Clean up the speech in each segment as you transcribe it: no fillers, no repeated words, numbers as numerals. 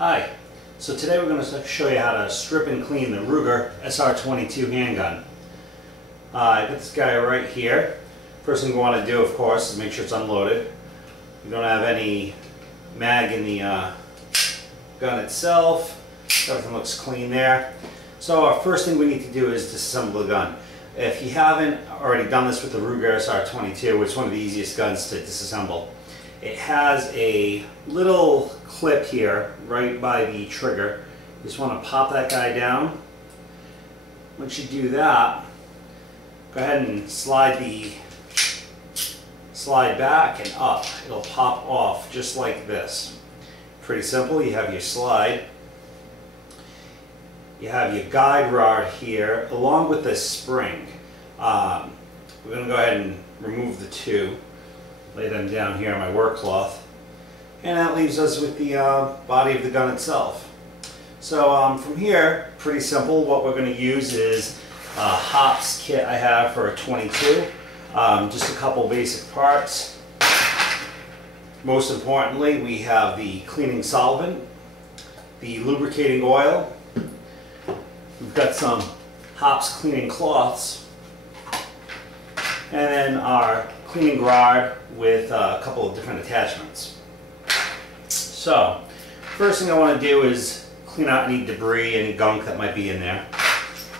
Hi, so today we're going to show you how to strip and clean the Ruger SR-22 handgun. I got this guy right here. First thing we want to do, of course, is make sure it's unloaded. We don't have any mag in the gun itself. Everything looks clean there. So our first thing we need to do is disassemble the gun. If you haven't already done this with the Ruger SR-22, it's one of the easiest guns to disassemble. It has a little clip here right by the trigger. You just want to pop that guy down. Once you do that, go ahead and slide back and up. It'll pop off just like this. Pretty simple. You have your slide. You have your guide rod here along with this spring. We're going to go ahead and remove the two. Lay them down here on my work cloth, and that leaves us with the body of the gun itself. So from here, pretty simple. What we're going to use is a hops kit I have for a 22. Just a couple basic parts. Most importantly, we have the cleaning solvent, the lubricating oil. We've got some hops cleaning cloths, and then our cleaning rod with a couple of different attachments. So, first thing I want to do is clean out any debris, any gunk that might be in there.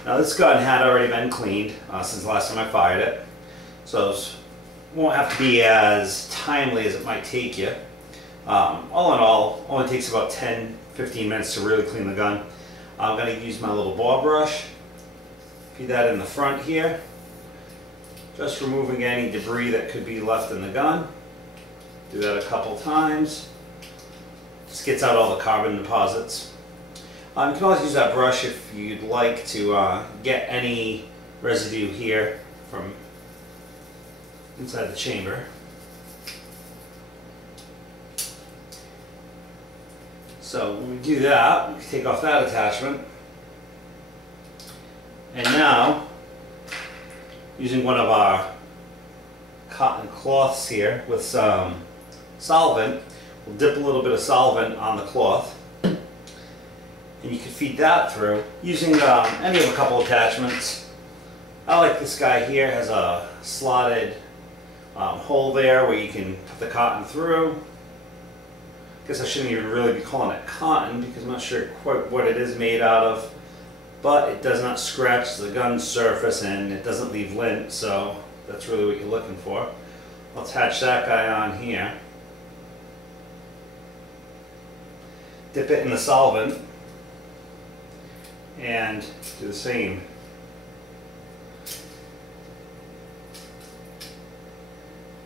Now this gun had already been cleaned since the last time I fired it, so it won't have to be as timely as it might take you. All in all, only takes about 10-15 minutes to really clean the gun. I'm going to use my little ball brush, feed that in the front here. Just removing any debris that could be left in the gun. Do that a couple times. Just gets out all the carbon deposits. You can always use that brush if you'd like to get any residue here from inside the chamber. So when we do that, we can take off that attachment. And now, using one of our cotton cloths here with some solvent, we'll dip a little bit of solvent on the cloth, and you can feed that through using any of a couple attachments. I like this guy here. It has a slotted hole there where you can put the cotton through. I guess I shouldn't even really be calling it cotton because I'm not sure quite what it is made out of. But it does not scratch the gun surface and it doesn't leave lint, so that's really what you're looking for. I'll attach that guy on here. Dip it in the solvent and do the same.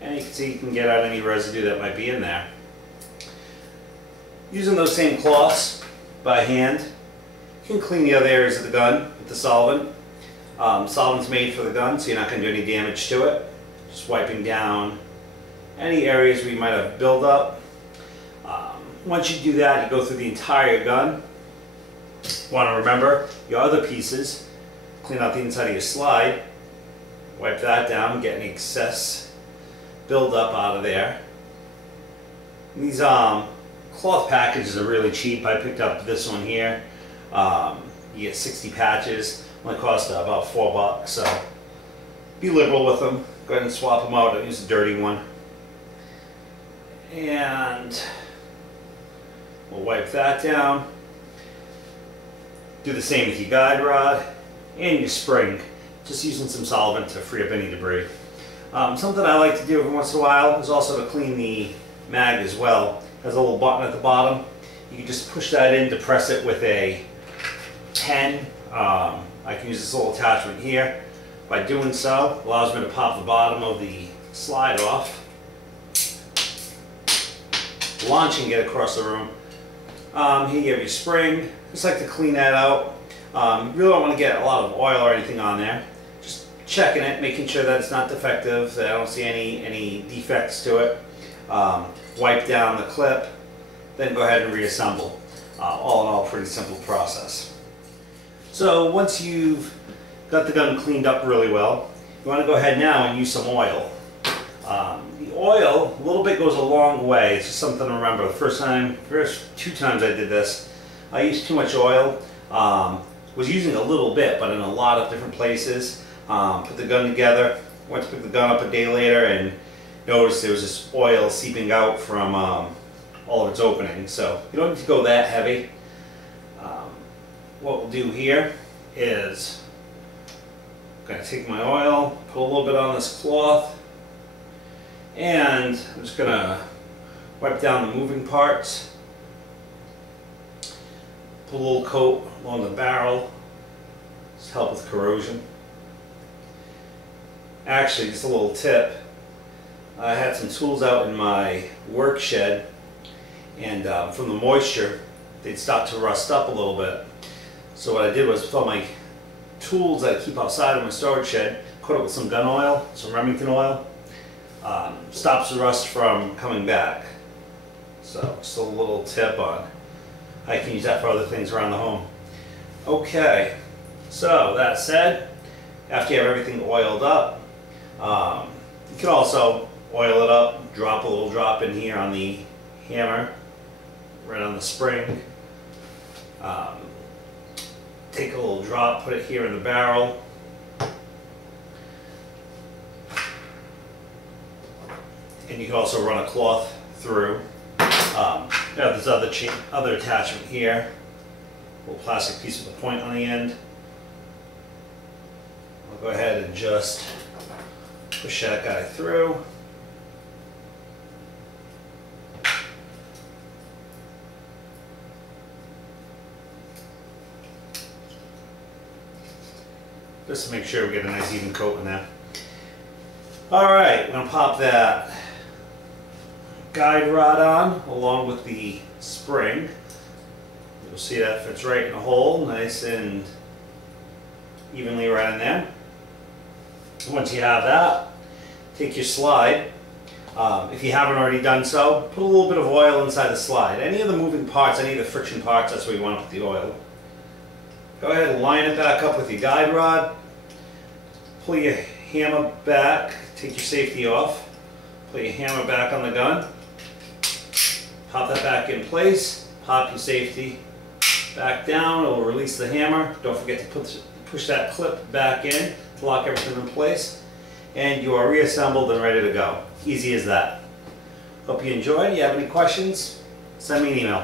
And you can see you can get out any residue that might be in there. Using those same cloths by hand, you can clean the other areas of the gun with the solvent. Solvent's made for the gun, so you're not going to do any damage to it. Just wiping down any areas where you might have buildup. Once you do that, you go through the entire gun. You want to remember your other pieces. Clean out the inside of your slide. Wipe that down, get any excess buildup out of there. And these cloth packages are really cheap. I picked up this one here. You get 60 patches, only cost about $4, so be liberal with them. Go ahead and swap them out. Don't use a dirty one. And we'll wipe that down. Do the same with your guide rod and your spring, just using some solvent to free up any debris. Something I like to do every once in a while is also to clean the mag as well. It has a little button at the bottom. You can just push that in to press it with a pen. I can use this little attachment here. By doing so, it allows me to pop the bottom of the slide off, launch and get across the room. Here you have your spring. Just like to clean that out. Really don't want to get a lot of oil or anything on there. Just checking it, making sure that it's not defective, that I don't see any defects to it. Wipe down the clip, then go ahead and reassemble. All in all, pretty simple process. So once you've got the gun cleaned up really well, you want to go ahead now and use some oil. The oil, a little bit goes a long way. It's just something to remember. The first 2 times I did this, I used too much oil. Was using a little bit, but in a lot of different places. Put the gun together, went to pick the gun up a day later and noticed there was this oil seeping out from all of its openings. So you don't need to go that heavy. What we'll do here is I'm going to take my oil, put a little bit on this cloth, and I'm just going to wipe down the moving parts. Put a little coat along the barrel, just help with corrosion. Actually, just a little tip, I had some tools out in my work shed, and from the moisture they'd start to rust up a little bit. So what I did was put all my tools that I keep outside of my storage shed, coat it with some gun oil, some Remington oil. Stops the rust from coming back. So just a little tip on how you can use that for other things around the home. Okay, so that said, after you have everything oiled up, you can also oil it up, drop a little drop in here on the hammer, right on the spring. Take a little drop, put it here in the barrel. And you can also run a cloth through. Now this other attachment here, a little plastic piece with a point on the end. I'll go ahead and just push that guy through. Just to make sure we get a nice even coat in there. Alright, I'm going to pop that guide rod on along with the spring. You'll see that fits right in the hole, nice and evenly right in there. Once you have that, take your slide. If you haven't already done so, put a little bit of oil inside the slide. Any of the moving parts, any of the friction parts, that's where you want to put the oil. Go ahead and line it back up with your guide rod. Pull your hammer back, take your safety off. Pull your hammer back on the gun. Pop that back in place. Pop your safety back down. It will release the hammer. Don't forget to push that clip back in to lock everything in place. And you are reassembled and ready to go. Easy as that. Hope you enjoyed. If you have any questions, send me an email.